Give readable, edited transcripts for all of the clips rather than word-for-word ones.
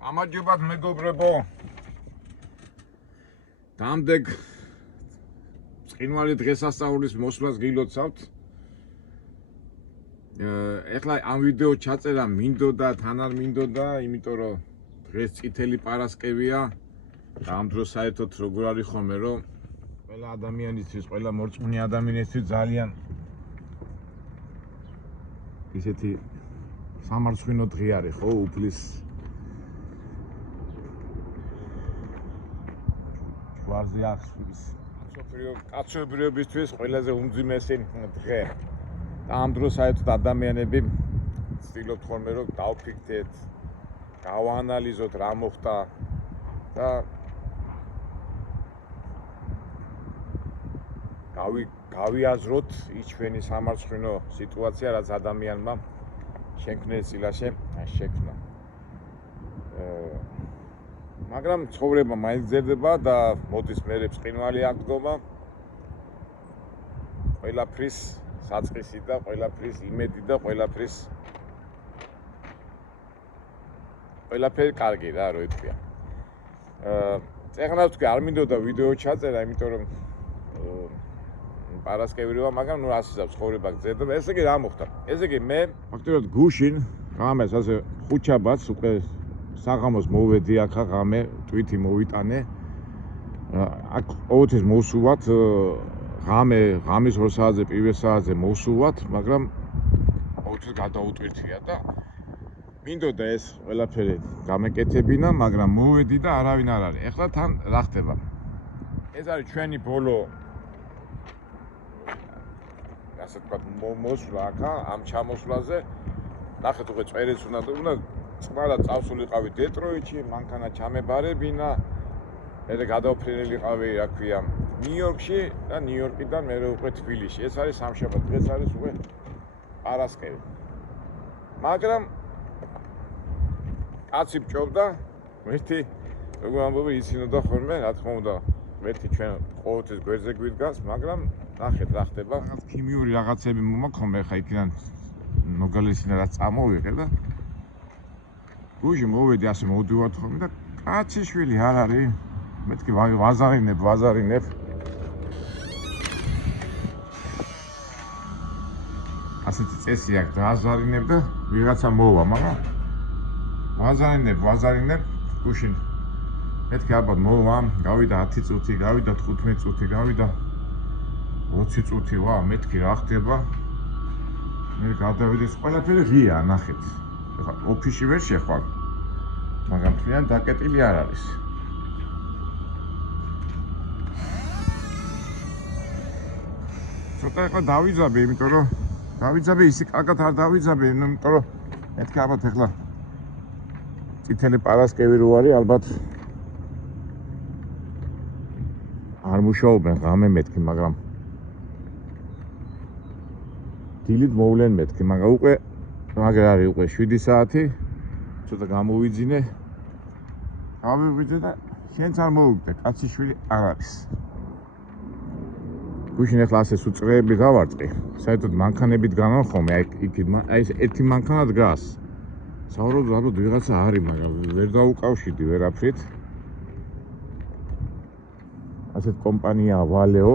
გამარჯობათ მეგობრებო. Დამდეგ წინვალი დღესასწაულის მოსვლას გილოცავთ. ეხლა ამ ვიდეო ჩაწერა მინდოდა, თან არ მინდოდა, იმიტომ რომ დღეს წითელი პარასკევია და ამ დროს საერთოდ როგორ არის ხოლმე, რომ ყველა ადამიანისთვის, ყველა მორწმუნე ადამიანისთვის ძალიან ისეთი სამარცხვინო დღე არის, ხო, უფლის ვარზე ახსვის. კაცობრიობისთვის ყველაზე უმძიმესი დღე. და ამ დროს საერთოდ ადამიანები ცდილობთ ხოლმე რომ დავფიქრდეთ, გავაანალიზოთ რა მოხდა და გავიაზროთ ის ჩვენი სამარცხვინო სიტუაცია, რაც ადამიანმა შექმნილ წილაში შექმნა. მაგრამ ცხოვრება მაინც გრძელდება და მოდის მერე ბრწყინვალე აღდგომა. ყველაფრის საწყისი და ყველაფრის იმედი და ყველაფერი კარგი რა, რო იტყვია. ეხლა თქვი არ მინდოდა ვიდეო ჩაწერა, იმიტომ რომ პარასკევია, მაგრამ ნუ ასე ცხოვრება გრძელდება. ესე იგი რა მოხდა? ესე იგი მე ფაქტობრივად გუშინ ღამეს ასე ხუთშაბათს უკვე საღამოს მოვედი აქ ღამე ტვითი მოვიტანე. აქ ყოველთვის მოვსუვათ ღამის 2 საათზე პირველ საათზე მოვსუვათ, მაგრამ ყოველთვის გადაუტვირთია და მინდოდა ეს ყველაფერი გამეკეთებინა, მაგრამ მოვედი და არავინ არ არის. ეხლა თან რა ხდება? ეს არის ჩვენი ბოლო ასე ვთქვათ მოსვლა აქ ამ ჩამოსვლაზე. ნახეთ უკვე წერილს უნდა წყნარად წავსულიყავი დეტროიტში, მანქანა ჩამებარებინა, მერე გადავფრენილიყავი, რა ქვია, ნიუ-იორკში და ნიუ-იორკიდან მერე უკვე თბილისში. ეს არის სამშაბათი, დღეს არის უკვე პარასკევი. მაგრამ კაცი ბჭობდა, ერთი როგორ ამბობენ, იცინოდა ხოლმე, რა თქმა უნდა, ერთი ჩვენ ყოველთვის გვერდზე გვიდგას, მაგრამ ნახეთ რა ხდება. რაღაც ქიმიური რაღაცები მომაქვს ხა იქიდან ნოგალესინა რაც წამოვიღე და გუჟი მოვედი ასე მოვდივართ ხოლმე და კაცი შვილი არ არის. მეთქი ვაზარინებ. ასეთი წესი აქვს და აზარინებ და ვიღაცა მოვა, მაგრამ ვაზარინებ გუშინ. მეთქი ალბათ მოვა, გავიდა 10 წუთი, გავიდა 15 წუთი, გავიდა 20 წუთი, ვა, მეთქი რა ხდება? მე გადავიდეს ყველაფერი ღია, ნახეთ. ეხლა ოფისში ვერ შეხვალ, მაგრამ ძალიან დაკეტილი არ არის. ცოტა ეხლა დავიძაბე, იმიტომ რომ ისე კარგად არ დავიძაბე, იმიტომ რომ მეთქი ალბათ ეხლა წითელი პარასკევი რო არის, ალბათ არ მუშაობენ ღამე მეთქი, მაგრამ დილით მოვლენ მეთქი, მაგრამ უკვე მაგერ არის უკვე 7 საათი, ცოტა გამოვიძინე. და შენც არ მოვიგდე, კაცი შვილი არ არის. გუშინ ეხლა ასე სუწრეები გავარწყი, საერთოდ მანქანებით განან ხოლმე, აი ეს ერთი მანქანა დგას. საუბრობ ალბათ ვიღაცა არის, მაგრამ ვერ დაუკავშირდი ვერაფრით. ასეთ კომპანიაა ვალეო.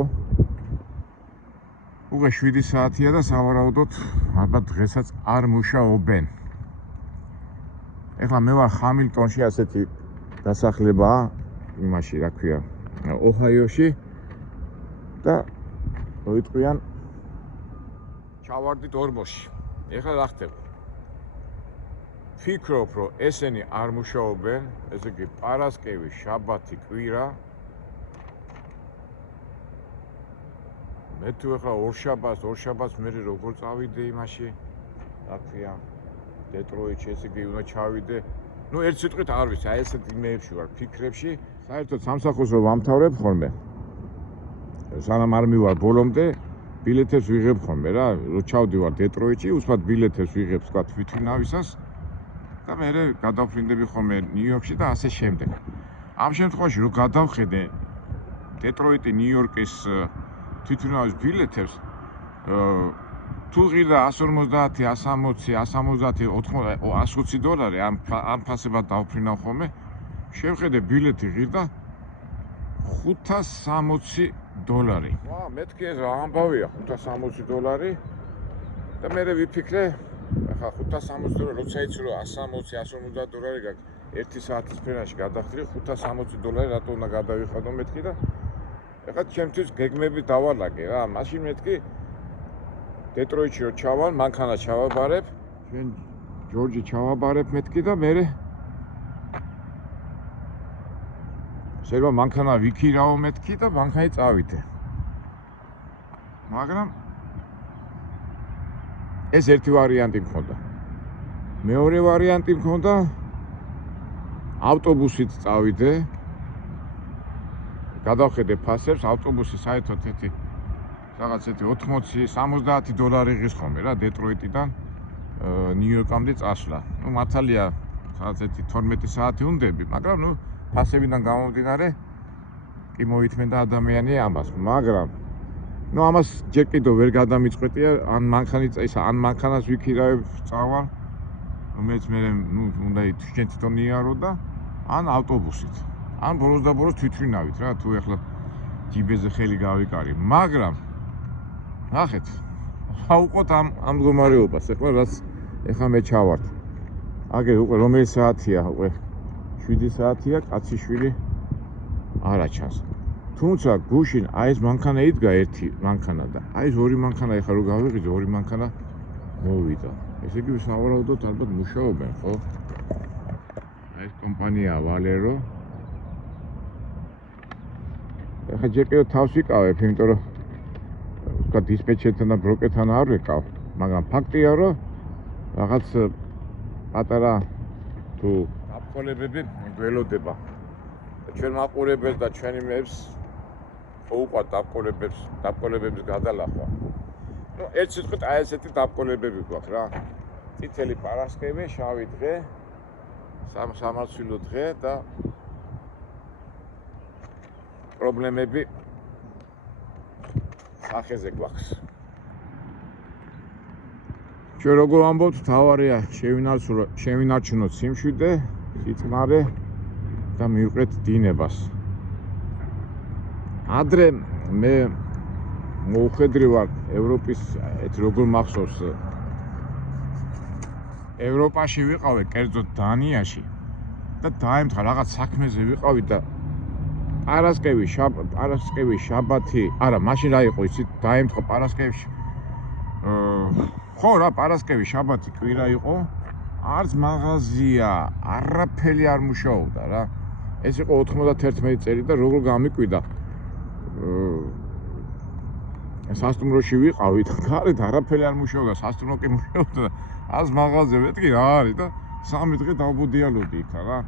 უკვე 7 საათია და სავარაუდოდ ალბათ დღესაც არ მუშაობენ. ეხლა მე ვარ ჰამილტონში, ასეთი დასახლებაა იმაში, რა ქვია, ოჰაიოში და მოიტყვიან ჩავარდით ორმოში. ეხლა რა ხდება? ფიქრობ, რომ ესენი არ მუშაობენ, ესე იგი პარასკევი, შაბათი, კვირა. მე თუ ეხლა ორ შაბათს მე როგორ წავიდე იმაში, რა ქვია, დეტროიტში, ესე იგი უნდა ჩავიდე. ნუ ერთ სიტყვით არ ვიცი, აი ესეთ იმეებში ვარ, ფიქრებში. საერთოდ სამსახურს რომ ვამთავრებ ხოლმე, სანამ არ მივარ ბოლომდე, ბილეთებს ვიღებ ხოლმე რა, რო ჩავდივარ დეტროიტში, უსმად ბილეთებს ვიღებ, თქვა თვითმფრინავისას და მე გადავფრინდები ხოლმე ნიუ-იორკში და ასე შემდეგ. ამ შემთხვევაში რო გადავხედე დეტროიტი ნიუ-იორკის თვითმფრინავის ბილეთებს, თუ ღირდა 150, 160, 170, 120 დოლარი ამ ფასებად დავფრინავ ხოლმე. შევხედე ბილეთი ღირდა 560 დოლარი. ვა, მეთქი ეს რა ამბავია 560 დოლარი. და მე ვიფიქრე, ახლა 560 დოლარი, როცა იცი რომ 160, 150 დოლარი გაქვს 1 საათის ფენაში გადახდრი 560 დოლარი რატო უნდა გადავიხადო მეთქი და ახლა ჩემთვის გეგმები დავალაგე რა. მაშინ მეთქი დეტროიტში რო ჩავალ, მანქანა ჩავაბარებ, ჩვენ ჯორჯი ჩავაბარებ მეთქი და მე შეიძლება მანქანა ვიქირავო მეთქი და მანქანით წავიდე. მაგრამ ეს ერთი ვარიანტი მქონდა. მეორე ვარიანტი მქონდა ავტობუსით წავიდე. გადავხედე ფასებს, ავტობუსი საერთოდ რაღაც 80-70 დოლარი ღირს ხოლმე რა დეტროიტიდან ნიუ-იორკამდე წასვლა. ნუ მართალია რაღაც 12 საათი უნდები, მაგრამ ნუ ფასებიდან გამომდინარე კი მოითმენდა ადამიანი ამას, მაგრამ ნუ ამას ჯერ კიდევ ვერ გადამიწყვეტია, ან მანქანით ისა, ან მანქანას ვიქირავებ წავალ, რომელიც მე ნუ უნდა შენ თვითონ იარო და ან ავტობუსით. ან ბოლოს და ბოლოს თვითმფრინავით რა, თუ ეხლა ჯიბეზე ხელი გავიკარი, მაგრამ ნახეთ, აუყოთ ამ მდგომარეობას, ეხლა რაც ეხლა მე ჩავართ. აგერ უკვე რომელი საათია, უკვე 7 საათია, კაციშვილი არ აჩანს. თუმცა გუშინ აი ეს მანქანა იდგა ერთი მანქანა და აი ეს ორი მანქანა ეხლა რო გავიყიდე, ორი მანქანა მოვიდა. ესე იგი ვსავარაუდოდ ალბათ მუშაობენ, ხო? აი ეს კომპანია ვალერო. ეხლა ჯერ კიდევ თავს ვიკავებ, იმიტომ რომ ვთქვა დისპეჩერთან და ბროკერთან არ ვეკავ, მაგრამ ფაქტია რომ რაღაც პატარა თუ დაბყოლებები გველოდება. ჩვენ მაყურებელს და ჩვენი მეებს უყვართ დაბყოლებების გადალახვა. ნუ ერთ სიტყვით აი ესეთი დაბყოლებები გვაქვს რა. წითელი პარასკევი, შავი დღე, სამარცვლო დღე და პრობლემები სახეზე გვაქვს. ჩვენ როგორ ამბობთ, თავარია შევინარჩუნოთ სიმშვიდე, სიწყნარე და მივყეთ დინებას. ადრე მე მოუხედრი ვარ ევროპის როგორ მახსოვს ევროპაში ვიყავე, კერძოდ დანიაში და დაემთხა რაღაც საქმეზე ვიყავი და პარასკევი, შაბათი, არა, მაშინ რა იყო იცით, დაემთხა პარასკევში. ხო რა, პარასკევი, შაბათი, კვირა იყო. არც მაღაზია, არაფერი არ მუშაობდა რა. ეს იყო 91 წელი და როგორ გამიკვირდა. სასტუმროში ვიყავი და გარეთ არაფერი არ მუშაობდა, სასტუმრო კი მუშაობდა და არც მაღაზია, მეთქი რა არის და 3 დღე დავბუდიალოდი იქა რა.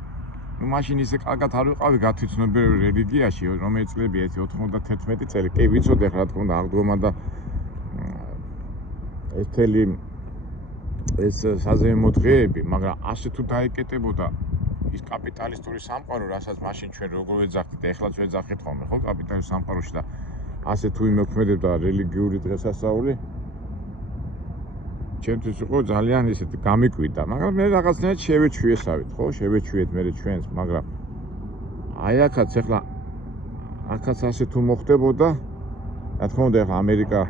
ნუ მაშინ ისე კარგად არ ვიყავი გათვითცნობიერებულ რელიგიაში, რომელიც წლებია ეს 91 წელი. კი ვიცოდი ახლა რა თქმა უნდა აღდგომა და ეს თელი ეს საზეიმო დღეები, მაგრამ ასე თუ დაიკეტებოდა ის კაპიტალისტური სამყარო, რასაც მაშინ ჩვენ როგორ ვეძახით და ეხლაც ვეძახით ხოლმე, ხო, კაპიტალისტურ სამყაროში და ასე თუ იმოქმედებდა რელიგიური დღესასწაული, ჩემთვის იყო ძალიან ისეთი გამიკვირდა, მაგრამ მე რაღაცნაირად შევეჩვიესავით, ხო, შევეჩვიეთ მე ჩვენს, მაგრამ აი აქაც ეხლა აქაც ასე თუ მოხდებოდა, რა თქმა უნდა ეხლა ამერიკა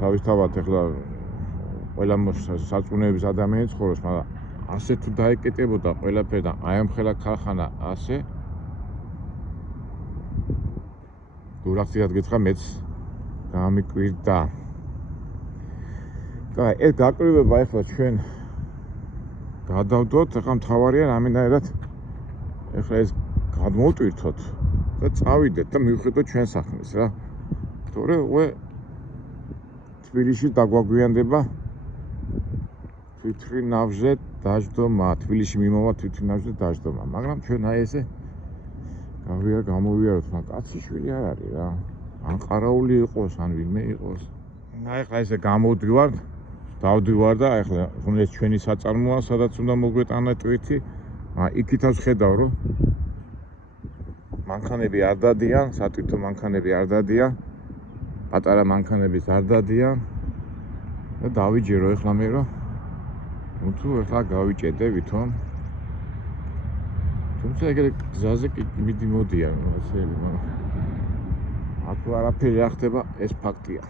თავისთავად ეხლა ყველა სარწმუნოების ადამიანი ცხოვრობს, მაგრამ ასე თუ დაიკეტებოდა ყველაფერი და აი ამ ხელა ქარხანა ასე დურახციად გითხრა მეც გამიკვირდა. და ეს გაკვირვება ეხლა ჩვენ გადავდოთ, ეხლა მთავარია რამენაირად ეხლა ეს გადმოვტვირთოთ და წავიდეთ და მივხვდეთ ჩვენ საქმეს რა. თორე უკვე თბილისში დაგვაგვიანდება თვითმფრინავზე დაждდომა, თბილისში მიმოვა თვითმფრინავზე დაждდომა, მაგრამ ჩვენ აი ესე გამოვიაროთ, მაგრამ კაციშვილი არ არის რა. ან ყარაული იყოს, ან ვინმე იყოს. აი ახლა ესე გამოვდივარ, დავდივარ და ახლა ეს ჩვენი საწარმოა, სადაც უნდა მოგვეტანა ტვირთი, იქითაც ხედავ რომ მანქანები არ დადიან, სატვირთო მანქანები არ დადიან, პატარა მანქანებიც არ დადიან. და დავიჯერო ეხლა მე რომ თუ ეხლა გავიჭედე ვითომ თუმცა ეგრე გზაზე კი მიდიმოდიან ასეები მაგრამ აქ არაფერი არ ხდება ეს ფაქტია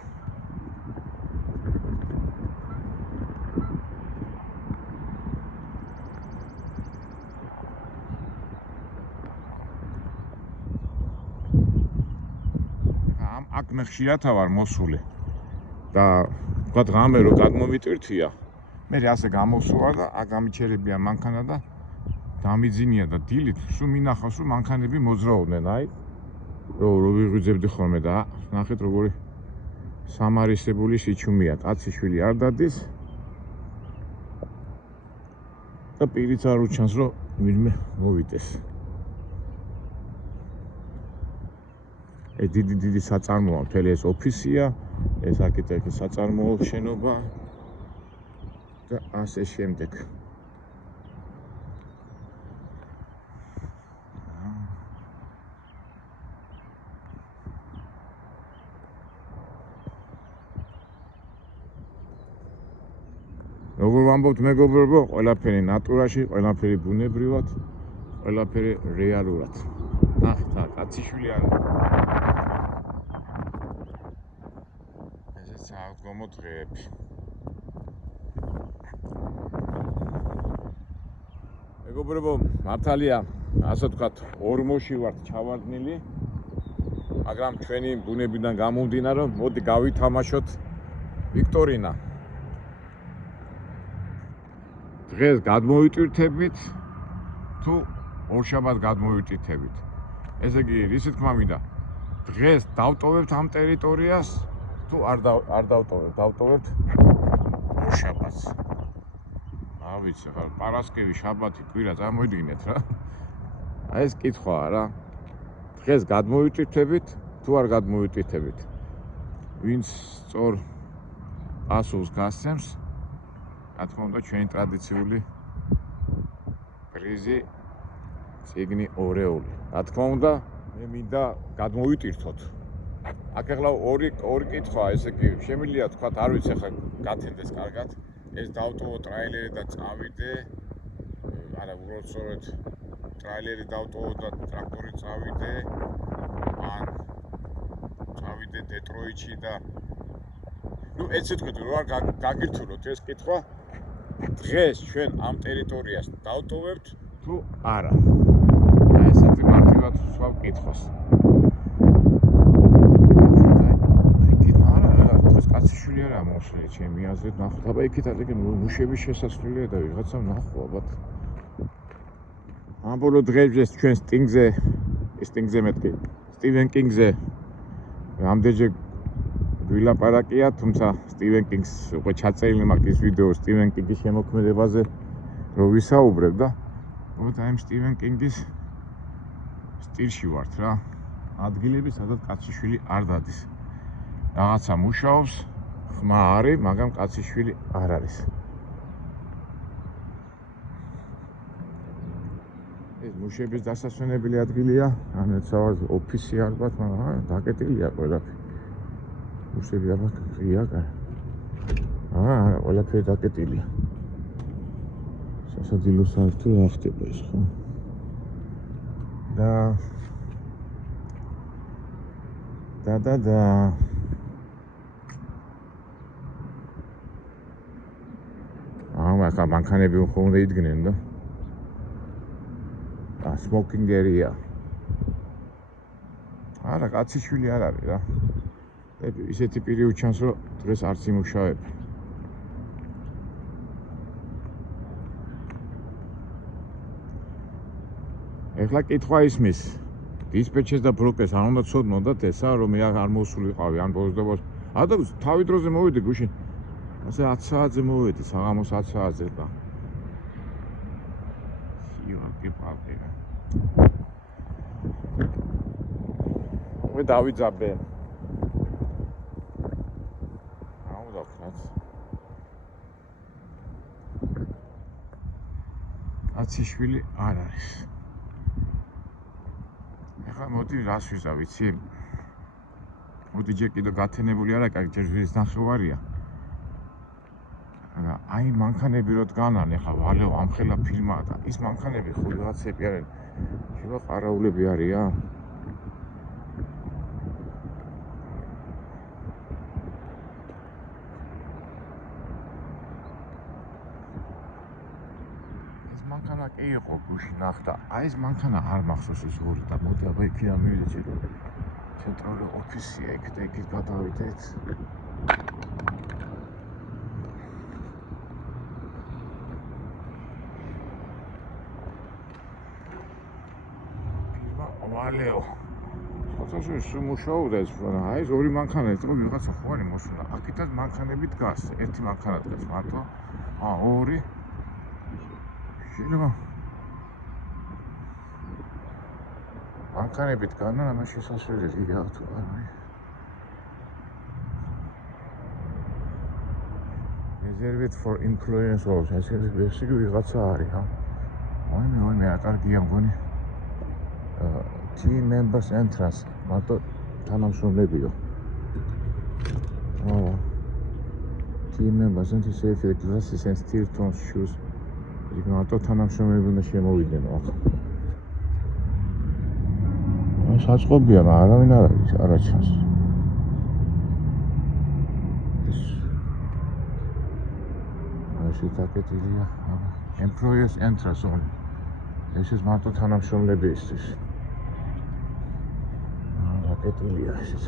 აქ მე ხშირად ვარ მოსული და ვთქვათ ღამე რო გადმოვიტვირთია მე ასე გამოსულა და აქ გამიჩერებია მანქანა და დამიძინია და დილით სულ მინახავს რომ მანქანები მოძრაობდნენ აი რო ვიღვიძებდი ხოლმე და ნახეთ როგორი სამარისებული სიჩუმეა კაციშვილი არ დადის და პირიც არ უჩანს რომ ვინმე მოვიდეს ეს დიდი საწარმოა მთელი ეს ოფისია ეს არქიტექტის საწარმოო შენობა და ასე შემდეგ როგორ ვამბობთ მეგობრებო, ყველაფერი ნატურაში, ყველაფერი ბუნებრივად, ყველაფერი რეალურად. ნახეთ, კაციშვილი არა. ესეც აღდგომო დღეები. მეგობრებო, მართალია, ასე ვთქვათ, ორმოში ვართ ჩავარდნილი, მაგრამ ჩვენი ბუნებიდან გამომდინარე, მოდი გავითამაშოთ ვიქტორინა. დღეს გადმოვიტვირთებით თუ ორშაბათს გადმოვიტვირთებით. ესე იგი, რისი თქმა მინდა, დღეს დავტოვებთ ამ ტერიტორიას თუ არ დავტოვებთ, დავტოვებთ ორშაბათს. არ ვიცი, ხარ პარასკევი, შაბათი, კვირა წარმოიდგინეთ რა. აი ეს კითხვაა რა. დღეს გადმოვიტვირთებით თუ არ გადმოვიტვირთებით. ვინც სწორ პასუხს გასცემს რა თქმა უნდა ჩვენი ტრადიციული პრიზი წიგნი ორეული. რა თქმა უნდა მე მინდა გადმოვიტვირთოთ. აქ ახლა ორი კითხვაა, ესე იგი შემიძლია თქვა, არ ვიცი ახლა გათენდეს კარგად. ეს დავტოვო ტრაილერი და წავიდე. არა, უბრალოდ სწორედ ტრაილერი დავტოვო და ტრაქტორი წავიდე. ან წავიდე დეტროიტში და ნუ ეცე თქვით რომ არ გაგირთულოთ ეს კითხვა. დღეს ჩვენ ამ ტერიტორიას დავტოვებთ თუ არა. ესეთი მარტივად ვსვავ კითხვას. დღეს კაციშვილი არა მოსული ჩემი აზრით ნახოთ. აბა იქით არის მუშების შესასვლელია და ვიღაცა ნახო აბა. ამ ბოლო დღეებში ჩვენ სტინგზე მეთქი. სტივენ კინგზე რამდენჯერ ვილაპარაკია, თუმცა სტივენ კინგს უკვე ჩაწერილი მაქვს ის ვიდეო სტივენ კინგის შემოქმედებაზე რო ვისაუბრებ და უბრალოდ აი სტივენ კინგის სტილში ვართ რა. ადგილები სადაც კაციშვილი არ დადის. რაღაცა მუშაობს, ხმა არის, მაგრამ კაციშვილი არ არის. ეს მუშების დასასვენებელი ადგილია, ანეცავად ოფისი ალბათ, მაგრამ დაკეტილია ყველაფერი. მუშები აბა ღია კა. ყველაფერი დაკეტილია. სასადილო საერთო რა ხდება ეს ხო? და ახლა მანქანები უფრო უნდა იდგნენ და smoking area. არა, კაციშვილი არ არის რა. ისეთი პირი უჩანს რომ დღეს არც იმუშავებ. ეხლა კითხვა ისმის. დისპეჩერს და ბროკერს არ უნდა ცოდნოდათ ესა რომ მე არ მოსულიყავი ამ ბოლოს. ადა თავი დროზე მოვიდი გუშინ. ასე 10 საათზე მოვედი, საღამოს 10 საათზე და სიوقი პალტე. მე დავიძაბე. კაციშვილი არ არის. ეხლა მოდი რას ვიზა ვიცი? მოდი ჯერ კიდევ გათენებული არა, კარგი ჯერ ვის ნახევარია. აი მანქანები რო დგანან ეხლა ვალეო ამხელა ფილმაა და ის მანქანები ხო ვიღაცები არიან შეიძლება ყარაულები არიან ეს მანქანა კი იყო გუში ნახდა აი ეს მანქანა არ მახსოვს ის ორი და მოდი აბა იქიდან მივიდეთ ცენტრალური ოფისია იქ და იქით გადავიდეთ ვალეო ხოთაშო შემუშავდა ეს აი ეს ორი მანქანა იყო ვიღაცა ხო არის მოსულა აქეთაც მანქანები დგას ერთი მანქანა დგას მარტო ორი შეიძლება მანქანები დგანან ამას შესასვლელია თუ არა reserved for employees or ეს ვიღაცა არის მე აკარგია მგონი team members entrance მარტო თანამშრომლებიო team members and safety glasses and steel toe shoes იქ მარტო თანამშრომლები უნდა შემოვიდნენ საწყობია არავინ არ არის არა ჩანს შეთაკეთილია employees entrance only ეს ის მარტო თანამშრომლებისთვის აკეთილია ეს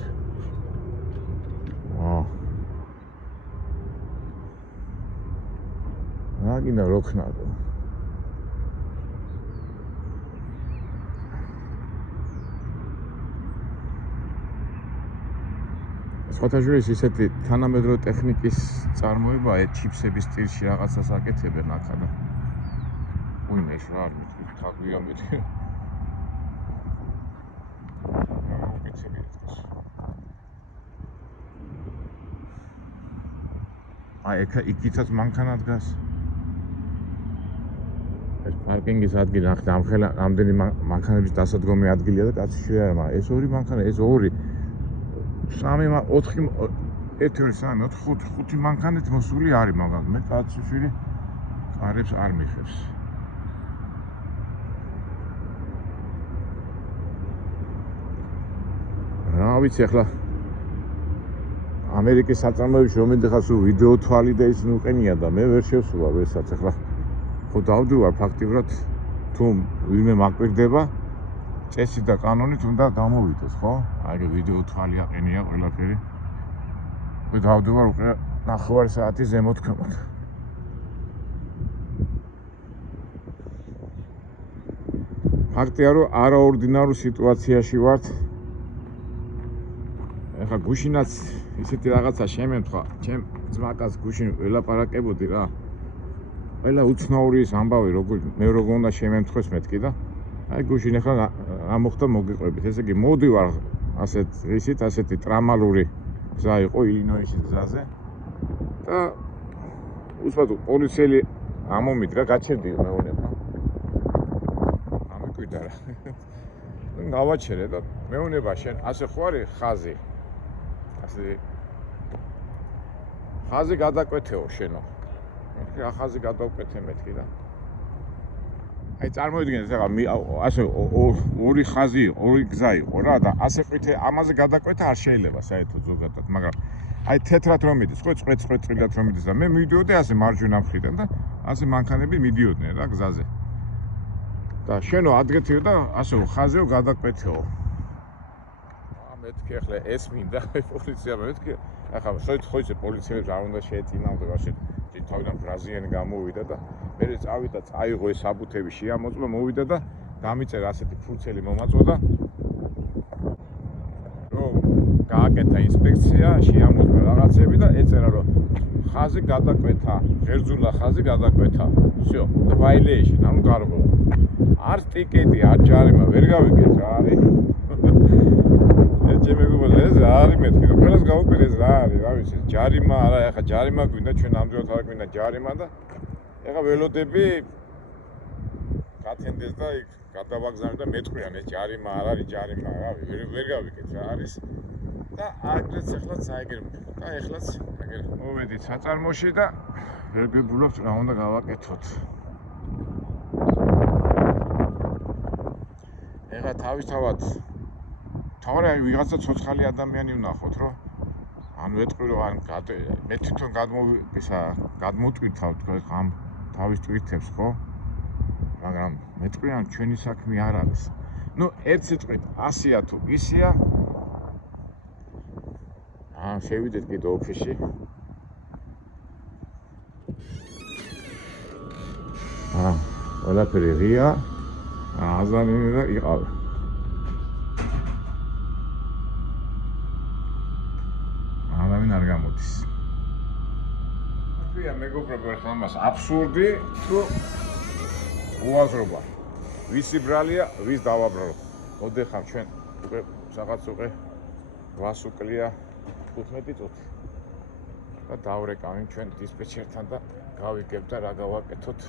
გინდა როქნადო სხვათაშორის ისეთი თანამედროვე ტექნიკის წარმოებაა ჩიპსების სტილში რაღაცას აკეთებენ ახლა და უიმეშ რა არ მეთქი თაგვია მეთქი აი იქითაც მანქანა დგას ეს პარკინგის ადგილი ახლა ამხელა რამდენი მანქანების დასადგომი ადგილია და კაცი შეიძლება მაგრამ ეს ორი მანქანა ეს ორი 3 4 5 მანქანით მოსული არის მაგრამ მე კაცი კარებს არ მიხებს რა ვიცი ახლა ამერიკის საწარმოებში რომელი ხარ ვიდეო თვალი და ის ნუყენია და მე ვერ შევსულა ესაც ახლა ხო დავდივარ ფაქტიურად თუ ვინმე მაკვირდება წესი და კანონით უნდა გამოვიდეს ხო აი ვიდეო თვალი აყენია ყველაფერი მე დავდივარ უკვე 9 საათი ზემოთ ქვემოთ ფაქტია რომ არაორდინარულ სიტუაციაში ვართ ეხა გუშინაც ისეთი რაღაცა შემემთხვა ჩემ ძმაკაც გუშინ ველაპარაკებოდი რა ყველა უცნაური ის ამბავი მე როგორ უნდა შემემთხვეს მეთქი და აი გუშინ ეხლა რა მოხდა მოგიყვებით ესე იგი მოდივარ ასეთი ტრამალური გზა იყო ილინოისის გზაზე და უსვადო პოლიციელი ამომიდგა გაჩერდია მეუნება ამიკვირდა რა გავაჩერე და მეუნება შენ ასე ხო არის ხაზი ხაზი გადაკვეთეო შენო მეთქი რა ხაზი გადავკვეთე მეთქი და აი წარმოიდგინეთ ახლა ასე ორი ხაზი ორი გზა იყო რა და ასე ყვითე ამაზე გადაკვეთა არ შეიძლება საერთოდ ზოგადად მაგრამ აი თეთრად რომ მიდის ხო წვეთ-წვეთად რომ მიდის და მე მივიდიოდი ასე მარჯვენა მხრიდან და ასე მანქანები მიდიოდნენ რა გზაზე და შენო ადგეთიო და ასე ხაზეო გადაკვეთეო მეთქი ახლა ეს მინდა პოლიცია მეთქი ახლა ხო ისე პოლიციელებს არ უნდა შეეწინააღმდეგო ასე თავიდან ბრაზიანი გამოვიდა და მე წავიდა წაიღო ეს აბუთები შეამოწმა მოვიდა და დამიწერა ასეთი ფურცელი მომაწოდა რომ გააკეთა ინსპექცია შეამოწმა რაღაცები და ეწერა რომ ხაზი გადაკვეთა ღერძულა ხაზი გადაკვეთა всё და violation ანუ გარღვევა არ ტიკეტი არ ჯარიმა ვერ გავიგეთ რა არის ეს რა არის მეთქი და ყველას გავუკვირე ეს რა არის რა ვიცი ჯარიმა არა ეხა ჯარიმა გვინდა ჩვენ ამდენად არ გვინდა ჯარიმა და ეხა ველოდები გათენდეს და იქ გადავაგზავნე და მეტყვიან ეს ჯარიმა არ არის ჯარიმა რა ვერ გავიგეთ რა არის და აგრეთვე ეხლაც აიგერ და ეხლაც მოვედით საწარმოში და ვერ გვებულობთ რა უნდა გავაკეთოთ. ეხლა თავისთავად თავი ვიღაცა ცოცხალი ადამიანი ვნახოთ, რომ ან ვეტყვი რომ ან მე თვითონ გადმოვტვირთავ თქვენ ამ თავის ტვირთებს, ხო? მაგრამ მეტყვი ან ჩვენი საქმე არ არის. ნუ ერთ სიტყვით 100-ია თუ ისია. შევიდეთ კიდე ოფისში. ყველაფერი ღია. აზანინი და იყავი. არავინ არ გამოდის. ვია მეგობრებო, ახლა ამას აბსურდი თუ უაზრობა. ვისი ბრალია, ვის დავაბრალო. მოდიხარ ჩვენ უკვე რაღაც უკვე 8 უკლია 15 წუთი. და დავრეკავი ჩვენ დისპეჩერთან და გავიგებ და რა გავაკეთოთ.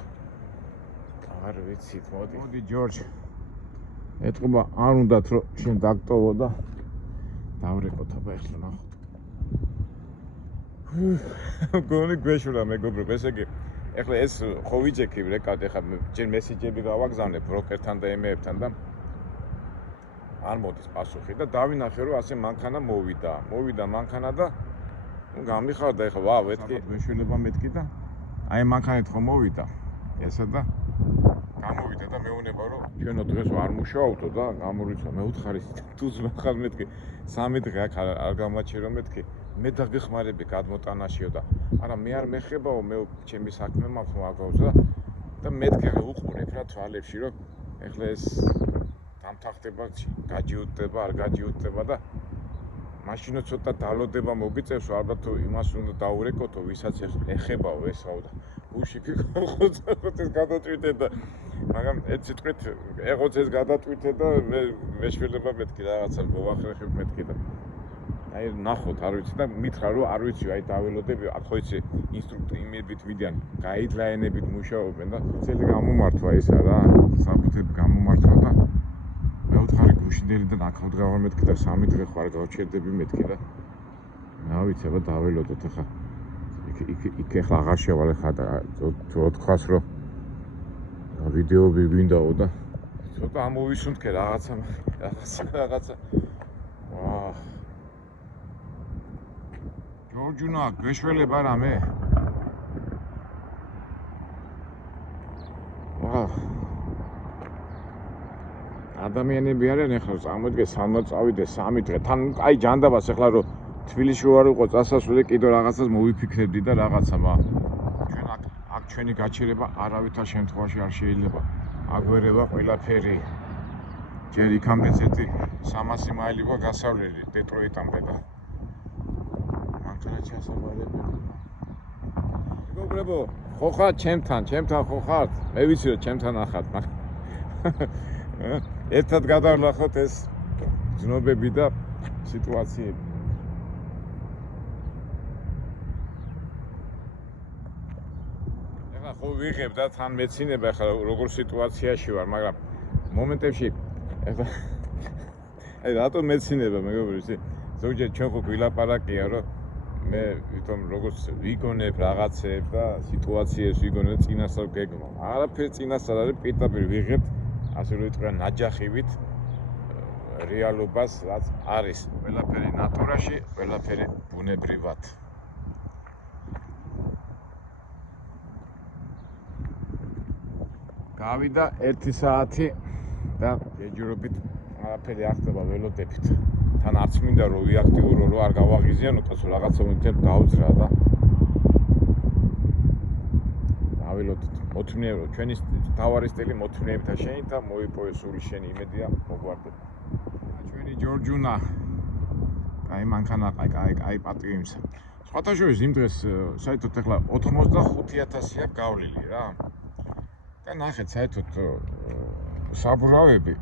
არ ვიცით, მოდი ჯორჯ. ეთყობა არ უნდათ რომ შენ დაგტოვო და დავრეკოთ აბა ახლა ნახოთ. გონი გვეშურა მეგობრებო, ესე იგი ეხლა ეს ხო ვიჯექი რეკავთ, ეხლა ჯერ მესიჯები გავაგზავნე ბროკერთან და ემეებთან და არ მოდის პასუხი და დავინახე რომ ასე მანქანა მოვიდა მანქანა და გამიხარდა ეხლა ვა ვეთქი მეშველება მეთქი და აი მანქანით ხო მოვიდა ესა და გამოვიდა და მეუნება რომ ჩვენო დღეს არ მუშაობდო და გამორიცხა მეუთხარი თუ ხარ მეთქი 3 დღე აქ არ გამაჩერო მეთქი მე დაგეხმარები გადმოტანაშიო და არა მე არ მეხებაო მე ჩემი საქმე მაქვს მაგავს და მეთქე უყურებ რა თვალებში რომ ეხლა ეს დამთახდება გაჯიუტდება არ გაჯიუტდება და მაშინო ცოტა დალოდება მოგიწევს ალბათ იმას უნდა დაურეკოთო ვისაც ეხებაო ეს რაო და უშიქი ხოც გადაწვიდე და მაგრამ ერთ სიტყვით ეღოც ეს გადაწვიდე და მე მეშველება მეთქი რაღაცა მოვახრეხებ მეთქი და აი ნახოთ არ ვიცი და მითხრა რომ არ ვიცი აი დაველოდები ხო იცი ინსტრუქტორებით ვიდიან გაიდლაინებით მუშაობენ და ცელი გამომართვა ისა რა საკუთები გამომართვა და მეუთხარი გუშინდელიდან აქავთ გავამეთქი და 3 დღე ხარ გავჩერდები მეთქი და რა ვიცი აბა დაველოდოთ ახლა იქ ახლა აღარ შევალ ახლა თუ თქვას რომ ვიდეოები ვინდაო და ცოტა ამოვისუნთქე რაღაცა ვაა ჯორჯუნა გვეშველება რა მე ადამიანები არიან ახლა წამოდგე სანამ წავიდე 3 დღე თან აი ჯანდაბას ახლა რომ თბილისში ვარ იყო წასასვლელი კიდე რაღაცას მოვიფიქრებდი და რაღაცა ჩვენ აქ ჩვენი გაჩერება არავითარ შემთხვევაში არ შეიძლება აგვერევა ყველაფერი ჯერ იქამდე ცეთი 300 მაილი ყო გასავლელი დეტროიტამდე და მეგობრებო, ხო ხარ ჩემთან ხო ხართ? მე ვიცი რომ ჩემთან ახართ, მაგრამ ერთად გადავლახოთ ეს ძნობები და სიტუაციები. ეხლა ხო ვიღებ და თან მეცინება ახლა როგორ სიტუაციაში ვარ, მაგრამ მომენტებში ეხლა აი რატომ მეცინება მეგობრებო, ზოგჯერ ჩვენ ხო გვილაპარაკია რომ მე ვითომ როგორც ვიგონებ რაღაცებს და სიტუაციებს ვიგონებ წინასწარ გეგმა. არაფერი წინასწარ არის პირდაპირ ვიღებ ასე რომ იტყვიან ნაჯახივით რეალობას რაც არის. ყველაფერი ნატურაში, ყველაფერი ბუნებრივად. გავიდა 1 საათი და ჯერჯერობით არაფერი არ ხდება ველოდებით. თან არც მინდა რომ ვიაქტივურო რომ არ გავაღიზიან უკაცო რაღაცა მომენტ დავძრა და დაველოდოთ მოთმინეო ჩვენი თავარი სტილი მოთმინეებთან შენი და მოიპოვე სული შენი იმედია მოგვარდეთ ჩვენი ჯორჯუნა აი მანქანა აი პატრიიმს სხვათა შორის იმ დღეს საერთოდ ახლა 85000-ია გავლილი რა და ნახეთ საერთოდ საბურავები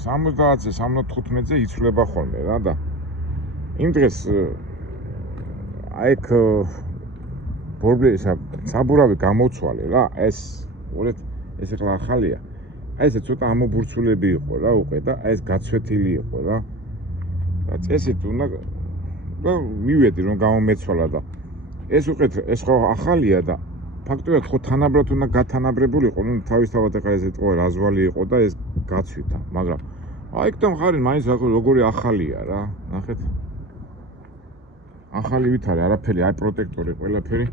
70-ზე 75-ზე იცვლება ხოლმე რა და იმ დღეს აი ეგ პრობლემა საბურავი გამოცვალე რა ეს ახლა ახალია აი ესე ცოტა ამობურცულები იყო რა უკვე და აი ეს გაცვეთილი იყო რა წესით უნდა და მივედი რომ გამომეცვალა და ეს უყეთ ეს ხო ახალია და ფაქტობრივად ხო თანაბრად უნდა გათანაბრებულიყო, ნუ თავისთავად ახლა ეს ეტყობა რაზვალი იყო და ეს გაცვიდა, მაგრამ აი იქ და მხარი მაინც როგორი ახალია რა, ნახეთ. ახალი ვით არის, არაფერი, აი პროტექტორი, ყველაფერი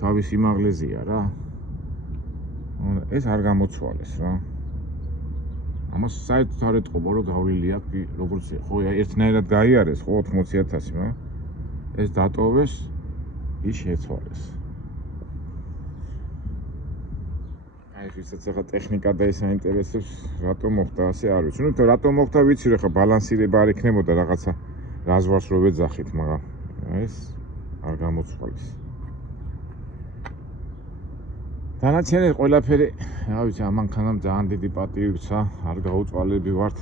თავის იმაღლეზეა რა. ეს არ გამოცვალეს რა. ამას საერთოდ არ ეტყობა რომ გავლილი აქვს როგორც ხო ერთნაირად გაიარეს ხო 80,000, მაგრამ ეს დატოვეს, ის შეცვალეს. აი ვისაც ახლა ტექნიკა და ეს აინტერესებს, რატომ მოხდა ასე არ ვიცი. ნუ რატომ მოხდა ვიცი რა, ხა ბალანსირება არ იქნებოდა რაღაცა რაზვარს რო ვეძახით, მაგრამ ეს არ გამოცვალეს. დანარჩენი ყველაფერი, რა ვიცი, ამანქანამ ძალიან დიდი პატივი გცა, არ გაუწვალები ვართ.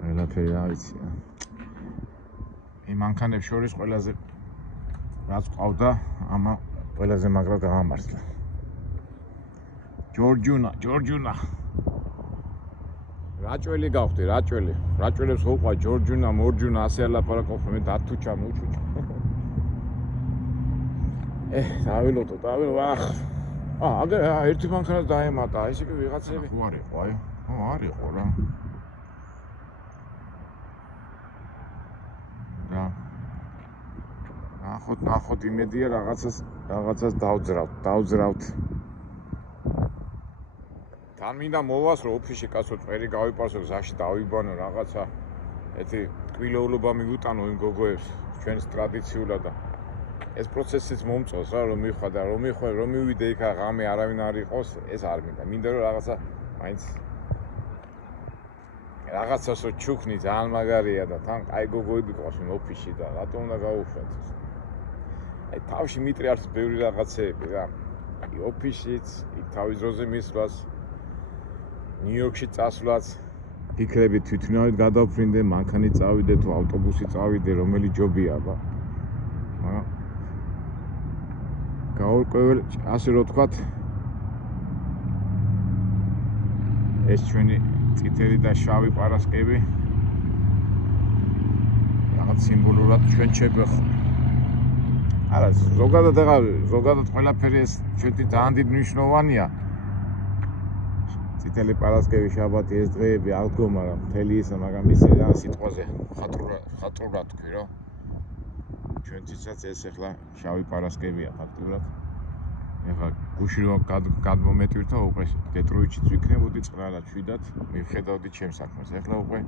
ყველაფერი რა ვიცი. იმ მანქანებს შორის ყველაზე რაც ყავდა, ამა ყველაზე მაგრად გაამართლა. ჯორჯუნა. რაჭველი გავხდი, რაჭველი. რაჭველებს ხო ყვა ჯორჯუნა, მორჯუნა, ასე ალაპარაკობ, მე დათუჩა, მუჩუჩა. დავილოდო, ვახ. აგერ ერთი მანქანას დაემატა, ესე კი ვიღაცები. ხო არისო, აი. ხო არისო რა. და ნახოთ იმედია რაღაცას დავძრავთ. თან მინდა მოვას რომ ოფისში კაცო წვერი გავიპარსო, გზაში დავიბანო რაღაცა ეთი ტკბილეულობა მიუტანო იმ გოგოებს ჩვენს ტრადიციულად და ეს პროცესიც მომწონს რა რომ მიხვა და რომ მივიდე იქ ღამე არავინ არ იყოს, ეს არ მინდა რომ რაღაცა მაინც რაღაცასო ჩუქნი ძალიან მაგარია და თან აი გოგოები ყავს იმ ოფისში და რატომ უნდა გავუშვათ. აი თავში მიტრიალს ბევრი რაღაცეები რა. აი ოფისშიც, იქ თავის დროზე მისვლას, ნიუ-იორკში წასვლაც, ფიქრები თვითონავით გადავფრინდე, მანქანით წავიდე თუ ავტობუსით წავიდე, რომელი ჯობია აბა. მაგრამ გაურკვეველ, ასე რომ ვთქვათ, ეს ჩვენი წითელი და შავი პარასკევი რაღაც სიმბოლურად ჩვენ შეგვეხო. არა, ზოგადად ყველაფერი ეს ჩვენი ძალიან დიდი მნიშვნელოვანია. წითელი პარასკევი, შაბათი, ეს დღეები არ ვდგო, მაგრამ მთელი ისა, მაგრამ ისე რა სიტყვაზე ხატრურად თქვი რომ ჩვენთვისაც ეს ახლა შავი პარასკევია ფაქტობრივად. ეხლა გუში რომ გადმომეტვირთა უკვე დეტროიტშიც ვიქნებოდი წყნარად შვიდად, მივხედავდი ჩემს საქმეს. ეხლა უკვე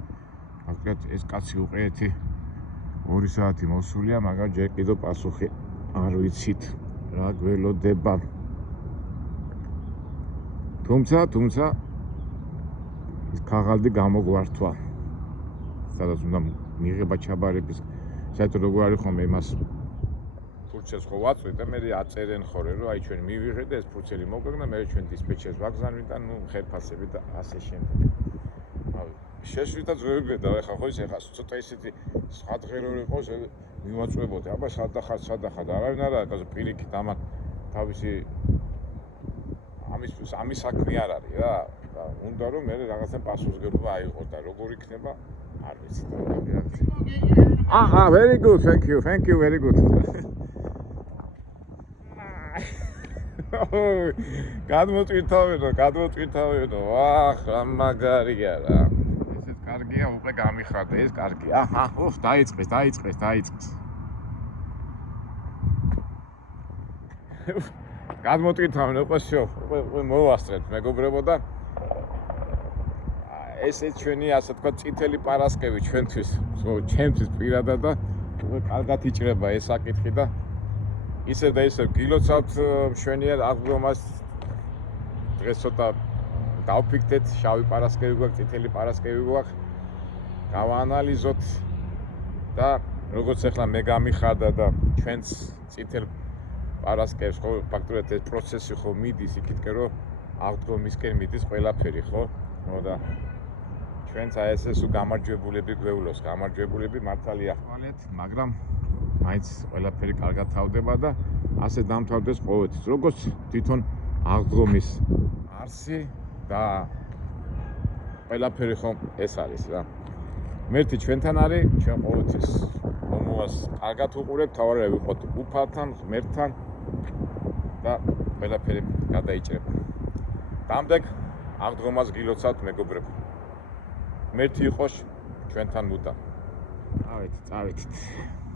ფაქტობრივად ეს კაცი უკვე 2 საათი მოსულია, მაგრამ ჯერ კიდევ პასუხი არ ვიცით რა გველოდება. თუმცა ის ქაღალდი გამოგვართვა. სადაც უნდა მიიღება ჩაბარების, საერთოდ როგორ არის ხომ იმას ფურცელს ხო ვაწვით და მე აწერენ ხოლმე რომ აი ჩვენ მივიღეთ და ეს ფურცელი მოგვეგნა, მე ჩვენ დისპეჩერს ვაგზავნით და ნუ ხელფასები და ასე შემდეგ. შეშვიდა ძვები და ეხლა ხო ის ეხლა ცოტა ისეთი სხვა დღერო იყოს მივაწვებოდი. აბა სადახარ არავინ არა აკაზე პირიქით ამან თავისი ამის საქმე არ არის რა. და უნდა რომ მე რაღაცა პასუხისგებლობა აიღო და როგორ იქნება არ ვიცი. Very good, thank you, very good. გადმოწვირთავებო, ვახ, რა მაგარია რა. ესეც კარგია, უკვე გამიხარდა, ეს კარგია. დაიწყეს. გადმოწვირთავენ, უკვე მოვასწრეთ, მეგობრებო და ესეც ჩვენი, ასე თქვა, წითელი პარასკევი ჩვენთვის, ჩემთვის პირადად და უკვე კარგად იჭრება ეს საკითხი და ისე და ისე გილოცავთ მშვენიერ აღდგომას. დღეს ცოტა დავფიქრეთ, შავი პარასკევი გვაქვს, წითელი პარასკევი გვაქვს, გავაანალიზოთ და როგორც ახლა მე გამიხარდა და ჩვენც წითელ პარასკევს ხო ფაქტობრივად ეს პროცესი ხო მიდის იქითკენ რომ აღდგომისკენ მიდის ყველაფერი ხო და ჩვენც აი ეს გამარჯვებულები გვეულოს, გამარჯვებულები მართალია ხვალეთ, მაგრამ მაინც ყველაფერი კარგად თავდება და ასე დამთავრდეს ყოველთვის, როგორც თვითონ აღდგომის არსი და ყველაფერი ხომ ეს არის რა. მერტი ჩვენთან არის, ჩვენ ყოველთვის აღდგომას კარგად უყურებთ, თავარია ვიყოთ უფალთან, ღმერთთან და ყველაფერი გადაიჭრება. დამდეგ აღდგომას გილოცავთ მეგობრებო. ღმერთი იყოს ჩვენთან მუდამ. წავედით.